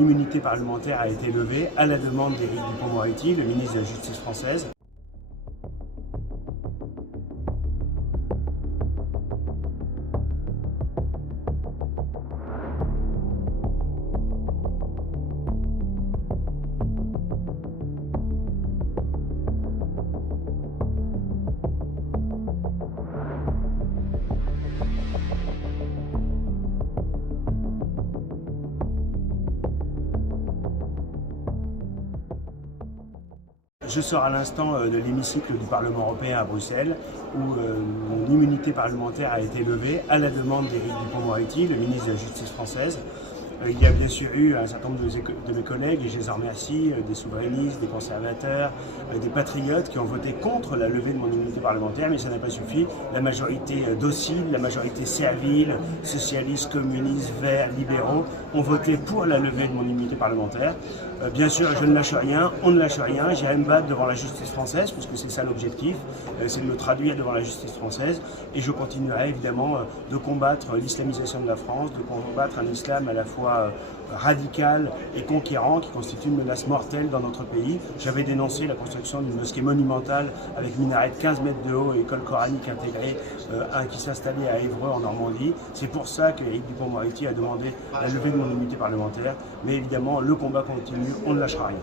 l'immunité parlementaire a été levée à la demande d'Éric Dupond-Moretti, le ministre de la Justice française. Je sors à l'instant de l'hémicycle du Parlement européen à Bruxelles, où mon immunité parlementaire a été levée à la demande d'Éric Dupond-Moretti, le ministre de la Justice française. Il y a bien sûr eu un certain nombre de mes collègues, et je les en remercie, des souverainistes, des conservateurs, des patriotes qui ont voté contre la levée de mon immunité parlementaire, mais ça n'a pas suffi. La majorité docile, la majorité servile, socialistes, communistes, verts, libéraux, ont voté pour la levée de mon immunité parlementaire. Bien sûr, je ne lâche rien, on ne lâche rien, j'irai me battre devant la justice française, puisque c'est ça l'objectif, c'est de me traduire devant la justice française, et je continuerai évidemment de combattre l'islamisation de la France, de combattre un islam à la fois radical et conquérant qui constitue une menace mortelle dans notre pays. J'avais dénoncé la construction d'une mosquée monumentale avec minaret de 15 mètres de haut et école coranique intégrée qui s'installait à Évreux en Normandie. C'est pour ça qu'Éric Dupond-Moretti a demandé la levée de mon immunité parlementaire. Mais évidemment, le combat continue, on ne lâchera rien.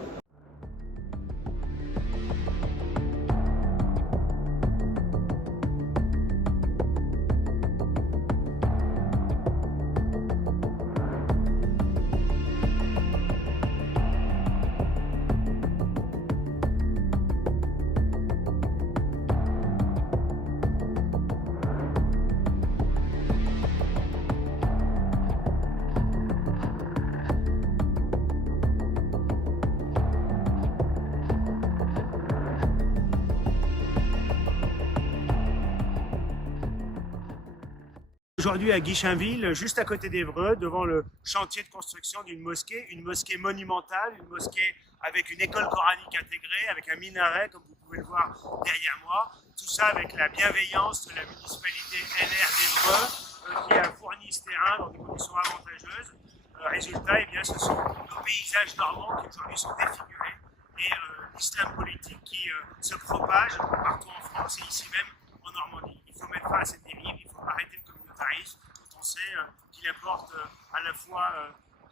Aujourd'hui à Guichainville, juste à côté d'Évreux, devant le chantier de construction d'une mosquée, une mosquée monumentale, une mosquée avec une école coranique intégrée, avec un minaret, comme vous pouvez le voir derrière moi. Tout ça avec la bienveillance de la municipalité LR d'Évreux, qui a fourni ce terrain dans des conditions avantageuses. Résultat, eh bien, ce sont nos paysages normands qui aujourd'hui sont défigurés et l'islam politique qui se propage partout en France et ici même en Normandie. Il faut mettre fin à cette dérive, il faut arrêter le communautarisme quand on sait qu'il apporte à la fois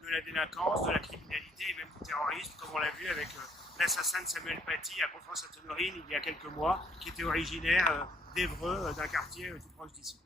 de la délinquance, de la criminalité et même du terrorisme, comme on l'a vu avec l'assassin de Samuel Paty à Conflans-Sainte-Honorine il y a quelques mois, qui était originaire d'Évreux, d'un quartier tout proche d'ici.